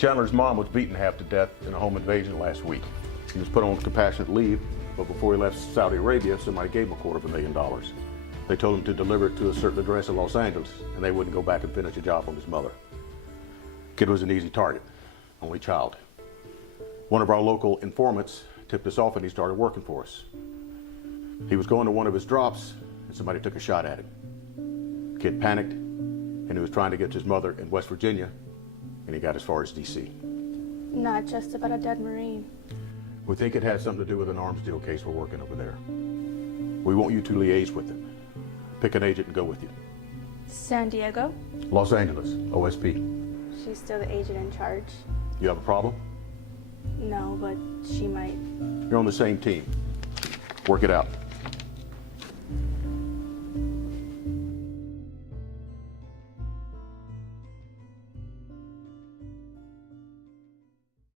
Chandler's mom was beaten half to death in a home invasion last week. He was put on compassionate leave, but before he left Saudi Arabia, somebody gave him $250,000. They told him to deliver it to a certain address in Los Angeles, and they wouldn't go back and finish a job on his mother. Kid was an easy target, only child. One of our local informants tipped us off and he started working for us. He was going to one of his drops and somebody took a shot at him. Kid panicked and he was trying to get to his mother in West Virginia and he got as far as DC. Not just about a dead Marine. We think it has something to do with an arms deal case we're working over there. We want you to liaise with him. Pick an agent and go with you. San Diego? Los Angeles, OSP. She's still the agent in charge. You have a problem? No, but she might. You're on the same team. Work it out.